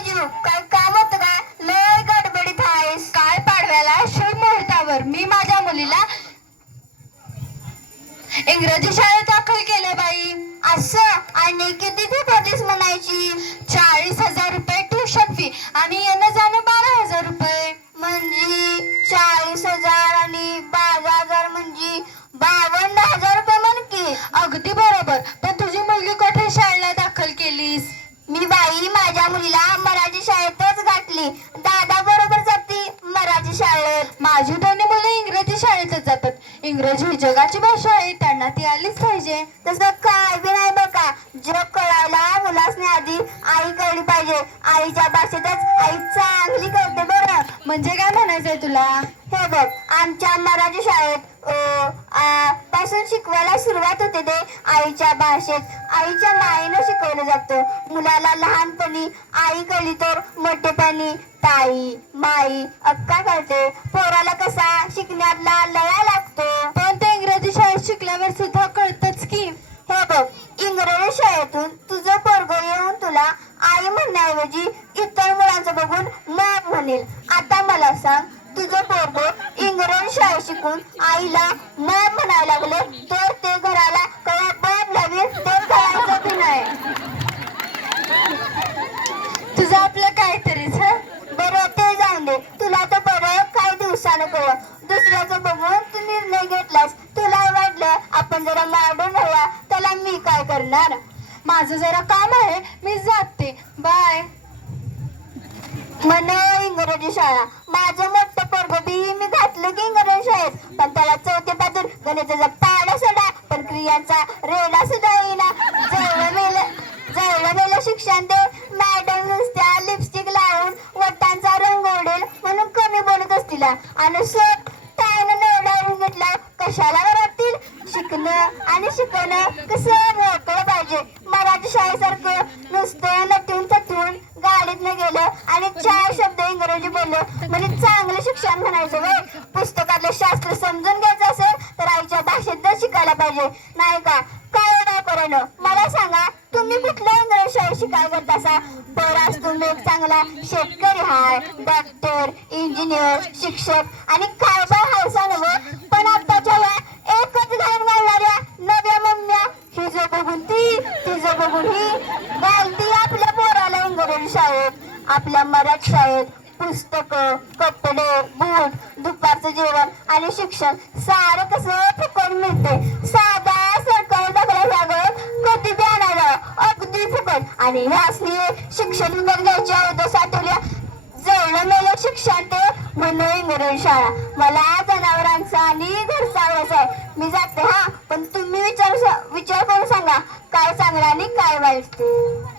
बैजू काय काम होत का? लय गडबडीत आहेस. काय पाडव्याला शुभ मुहूर्तावर मी माझ्या मुलीला इंग्रजी शाळेत दाखल केलं बाई. असं आणि किती फी भरलीस म्हणायची. चाळीस हजार रुपये ट्युशन फी आणि येणं जाणं बारा हजार रुपये. म्हणजे चाळीस हजार आणि बारा हजार म्हणजे बावन इंग्रजी ही जगाची भाषा आहे त्यांना ती आलीच पाहिजे. तसं काय बी नाही बघा जग कळायला मुलासने आधी आई कळली पाहिजे. आईच्या भाषेतच आई चांगली करते बरं. म्हणजे काय म्हणायचंय तुला? हे बघ आमच्या मराठी शाळेत अ, आ, पासून शिकवायला सुरुवात होते ते आईच्या भाषेत. आईच्या मायेनं शिकवलं जातं. मुलाला लहानपणी आई कळली तर मोठेपणी ताई माई अक्का कळते पोराला कसा शिकण्यातला लळा लागतो. पण ते इंग्रजी शाळेत शिकल्यावर सुद्धा कळतच की हे बघ इंग्रजी शाळेतून तुझं पोरग येऊन तुला आई म्हणण्याऐवजी इतर मुलांचं बघून मॅप म्हणेल. आता मला सांग तुझं पोरग इंग्रज शाळेत शिकून आईला मॅम म्हणायला लागले तर ते घराला कवा बॅम लागेल ते कळायचं की नाही? तुझं आपलं काहीतरीच हा? बरं ते जाऊन दे. तुला तर बरं काही दिवसानं कळ दुसऱ्याचं बघून तू निर्णय घेतलास. तुला वाटलं आपण जरा मारून राहूया त्याला मी काय करणार? माझं जरा काम आहे मी जात. मन इंग्रजी शाळा. माझं मोठं पोरग बी मी घातलं की इंग्रजी शाळेत. पण त्याला चौथी पातून गणिताचा पाडा सोडा पण क्रियांचा रेडा सुद्धा होईना. जवळ मेलं जवळ मेलं शिक्षण ते मॅडम नुसत्या लिपस्टिक लावून वटांचा रंग उडेल म्हणून कमी बोलत असतील. आणि सोप टायनं नवडावून घेतला. कशाला वाटतील शिकणं आणि शिकणं कसं मोकळं पाहिजे? मराठी शाळेसारखं नुसतं नटून थटून शाळेतनं गेलं आणि चार शब्द इंग्रजी बोललं. म्हणजे चांगलं शिक्षण म्हणायचं वय पुस्तकातलं शास्त्र समजून घ्यायचं असेल तर आईच्या भाषेत शिकायला पाहिजे. नाही का? काय नाही मला सांगा तुम्ही कुठल्या इंग्रजी शाळेत शिकायला करतासा बराच तुम्ही एक चांगला. शेतकरी हाय डॉक्टर इंजिनियर शिक्षक. आणि काय काय हाय सांग पण आताच्या या एकच घाण घालणाऱ्या नव्या मम्म्या. हिजं बघून ती तिचं बघून ही. आपल्या मराठी शाळेत पुस्तक कपडे बूट दुपारचं जेवण आणि शिक्षण सारं कसं फुकट मिळते साधा सरकार दाखला लागत कधी बी आणायला अगदी फुकट. आणि ह्यासनी शिक्षण विकत घ्यायच्या अगोदर साठवल्या. जवळ मेलं शिक्षण ते म्हणून इंग्रजी शाळा. मला जनावरांचा आणि घरचा आवडायचा आहे. मी जाते हा. पण तुम्ही विचार विचार करून सांगा काय चांगलं आणि काय वाईट ते.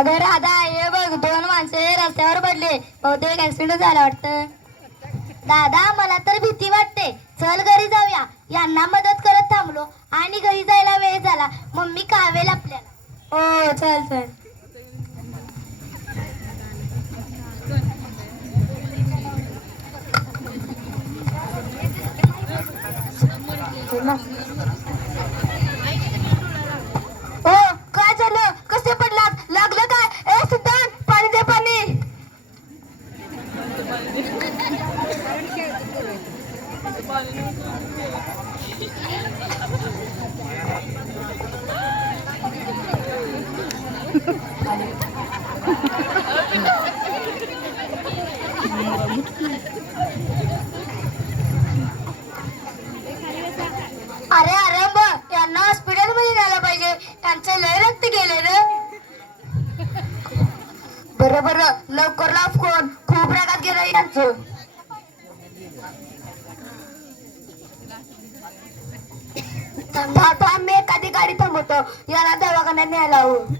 अगं राधा हे बघ दोन माणसे रस्त्यावर पडले. बहुतेक ऍक्सिडेंट झाला वाटतं. दादा मला तर भीती वाटते. चल घरी जाऊया. यांना मदत करत थांबलो आणि घरी जायला वेळ झाला. मम्मी कावेल आपल्याला. हो चल चल. हो अरे अरे ब त्यांना हॉस्पिटलमध्ये न्यायला पाहिजे. त्यांचं लय रक्त गेले रे. बर बरं. बरं लवकर लाव कोण खूप रागात गेलं यांचं थांब एखादी गाडी थांबवतो. याला दवाखान्यात न्यायला हवं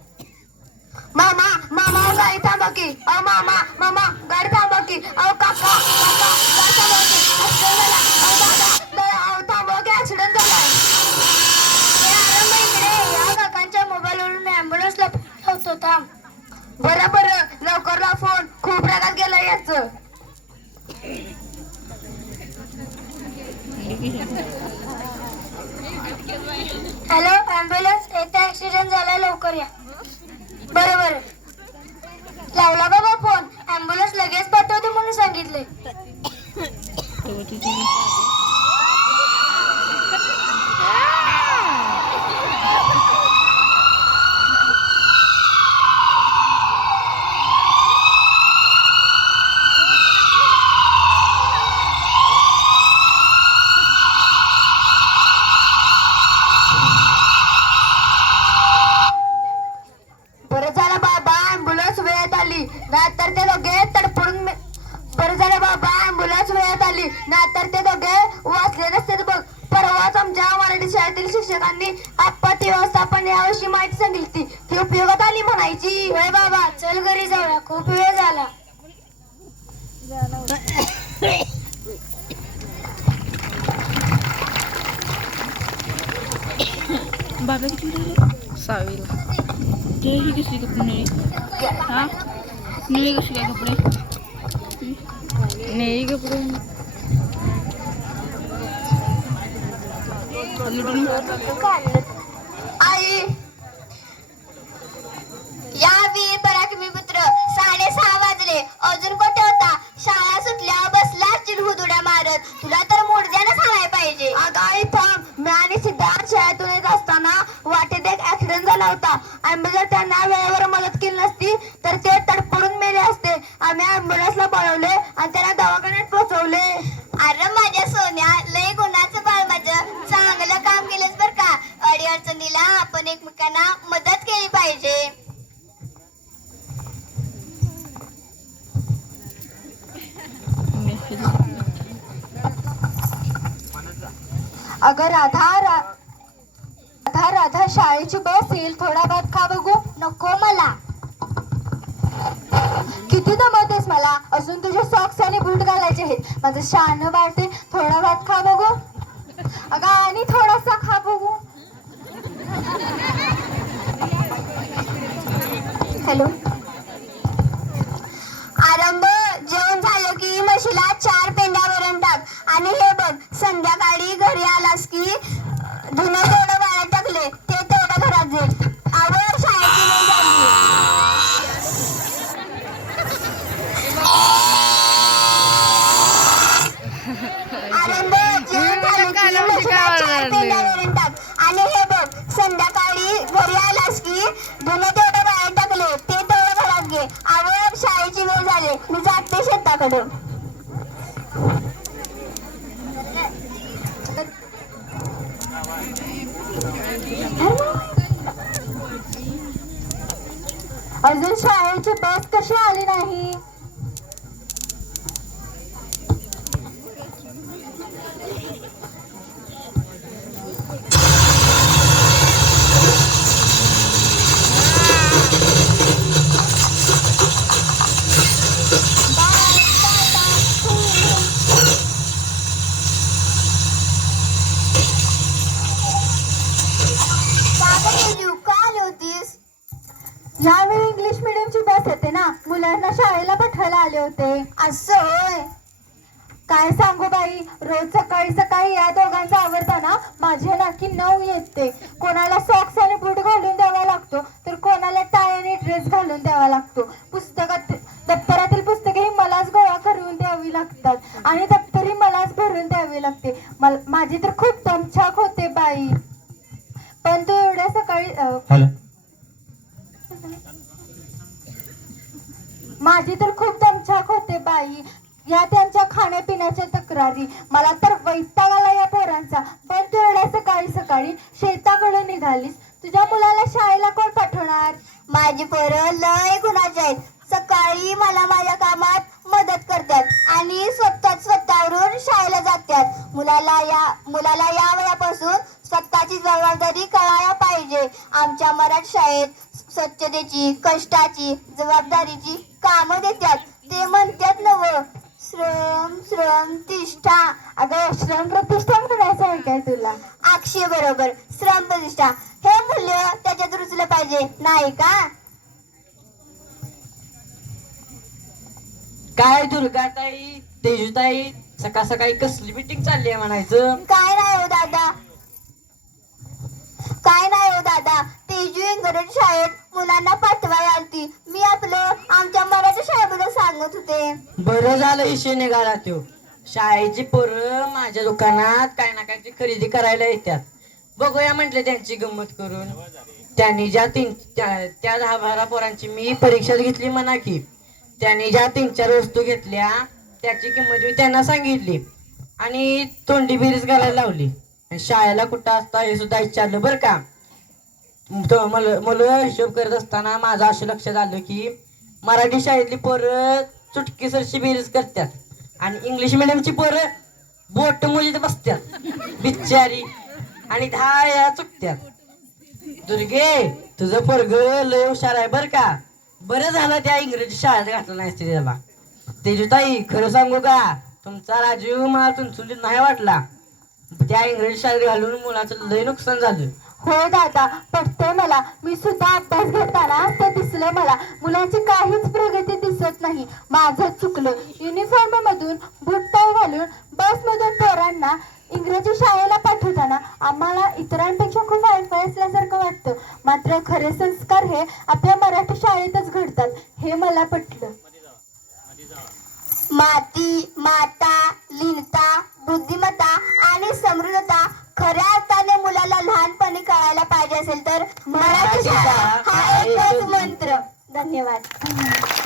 मामा मामा अहो, गाडी थांबव की. अ मामा मामा गाडी थांबव की. अहो काका काका गाडी थांबव की accident झाला अहो दादा दादा अहो थांबा की ऍक्सिडेंट झालाय ए, अरे मग इकडे ये. या काकांच्या मोबाईलवरून ऍम्ब्युलन्सला ठेवतो थांब बरं बरं लवकर लाव फोन खूप रागात गेला याचं हॅलो ऍम्ब्युलन्स येथे ऍक्सिडेंट झाला लवकर या बरं बरं लावला बाबा फोन ऍम्ब्युलन्स लगेच पाठवते म्हणून सांगितले बरं झालं बाबा ऍम्ब्युलन्स वेळेत आली नाहीतर ते दोघे तडपडून मे- बरं झालं बाबा ऍम्ब्युलन्स वेळेत आली नाहीतर ते दोघे वाचले नसते बघ परवाच आमच्या मराठी शाळेतील शिक्षकांनी आपत्ती व्यवस्थापन याविषयी माहिती सांगितली ती उपयोगात आली म्हणायची होय बाबा चल घरी जाऊया खूप वेळ झाला. बाबा किती झाले? सहावीला. ते ही कसली कपडे निळी हा? निळी कशी काय कपडे? निळी कपडे. आई या पुत्र साडेसहा अजून कुठे होता? शाळा सुटल्या बसला चिडहुदुड्या मारत. तुला तर मुडद्यानं सांगाय पाहिजे. अगं आई थांब. मी आणि सिद्धार्थ शाळेतून येत असताना वाटेत एक ऍक्सिडेंट झाला होता. आम्ही जर त्यांना वेळेवर मदत केली नसती तर ते तडपडून मेले असते. आम्ही ऍम्ब्युलन्सला बोलवले आणि त्याला राधा शाळेची बस येईल थोडा भात खा बघू. नको मला. किती दमवतेस मला? अजून तुझे सॉक्स आणि बूट घालायचे आहेत. माझं शान वाढते. थोडा भात खा बघू. अगं आणि थोडासा खा बघू. हॅलो आरंभ जेवण झालं की म्हशीला चार पेंड्या वरण टाक आणि हे बघ संध्याकाळी घरी आलास की अं, धुणं तेवढं वाळत टाकले ते तेवढं घरात जाईल आवड शाळेची वेळ झाली आनंद जेवण झालं की म्हशीला चार पेंड्या वरण टाक आणि हे बघ संध्याकाळी घरी आलास की धुणं तेवढं वाळत टाकले ते तेवढं घरात घे आवड शाळेची वेळ झाली. मी जाते शेताकडं अजून शाळेची बस कशी आली नाही? यावेळी इंग्लिश मिडियमची बस येते ना मुलांना शाळेला पाठवायला आले होते. असं होय. काय सांगू बाई रोज सकाळी सकाळी या दोघांचा आवडताना माझ्या नाकी नऊ येते. कोणाला सॉक्स आणि बूट घालून द्यावा लागतो तर कोणाला टाय आणि ड्रेस घालून द्यावा लागतो. पुस्तकात दप्तरातील पुस्तके ही मलाच गोळा करून द्यावी लागतात आणि दप्तरी मलाच भरून द्यावी लागते. मला माझी तर खूप दमछाक होते बाई. पण तू एवढ्या सकाळी हॅलो. माझी तर खूप दमछाक होते बाई. या त्यांच्या खाण्यापिण्याच्या तक्रारी. मला तर वैताग आला या पोरांचा. पण तू एवढ्या सकाळी सकाळी शेताकडे निघालीस. तुझ्या मुलाला शाळेला कोण पाठवणार? माझी पोरं लय गुणाचे आहेत. सकाळी मला माझ्या कामात मदत करतात आणि स्वतः स्वतःवरून शाळेला जातात. मुलाला या मुलाला या वयापासून स्वतःची जबाबदारी कळायला पाहिजे. आमच्या मराठ शाळेत स्वच्छतेची कष्टाची जबाबदारीची कामं देतात. ते म्हणतात नव श्रम श्रम तिष्ठा. अगं श्रम प्रतिष्ठा म्हणायचं आहे काय तुला. अक्षय बरोबर श्रम प्रतिष्ठा. हे मूल्य त्याच्यात रुचलं पाहिजे नाही का? काय दुर्गाताई तेजुताई सकाळ सकाळी कसली मिटिंग चालली आहे म्हणायचं? काय नाही हो दादा. काय नाही हो दादा तेजू इंग्रजी शाळेत मुलांना पाठवायला आलती. मी आपलं आमच्या मराठी शाळेबद्दल सांगत होते. बरं झालं इशे निघाला तो शाळेची पोरं माझ्या दुकानात काय ना काहीतरी खरेदी करायला येतात बघूया म्हटलं त्यांची गंमत करून. त्यांनी ज्या तीन त्या त्या दहा बारा पोरांची मी परीक्षा घेतली म्हणा की त्यांनी ज्या तीन चार वस्तू घेतल्या त्याची किंमत मी त्यांना सांगितली. आणि तोंडी बिरीज करायला लावली. शाळेला कुठं असता हे सुद्धा विचारलं बरं का. मुलं मला हिशोब करत असताना माझं असं लक्षात आलं की मराठी शाळेतली पोरं चुटकीसरशी बेरीज करतात आणि इंग्लिश मिडियमची पोरं बोट मुलीत बसतात. बिचारी आणि दहा या चुकत्यात. दुर्गे तुझं पोरग लय हुशार आहे बर का. बरं झालं त्या इंग्रजी शाळेत घातलं नाही त्याला. तेजुताई खरं सांगू का? तुमचा राजीव मला चुनचुलीत नाही वाटला. त्या इंग्रजी शाळेत घालून मुलाचं लय नुकसान झालं. हो दादा पटतंय मला मी सुद्धा अभ्यास घेताना ते दिसलं मला. मुलांची काहीच प्रगती दिसत नाही. माझं चुकलं. युनिफॉर्म मधून बूट पाय घालून बस मधून पोरांना इंग्रजी शाळेला पाठवताना आम्हाला इतरांपेक्षा खूप वाईफाय असल्यासारखं वाटतं. मात्र खरे संस्कार हे आपल्या मराठी शाळेतच घडतात हे मला पटलं. माती माता लीनता बुद्धिमत्ता आणि समृद्धता खऱ्या अर्थाने मुलाला लहानपणी कळायला पाहिजे असेल तर मराठी शाळा हा एकच मंत्र. धन्यवाद.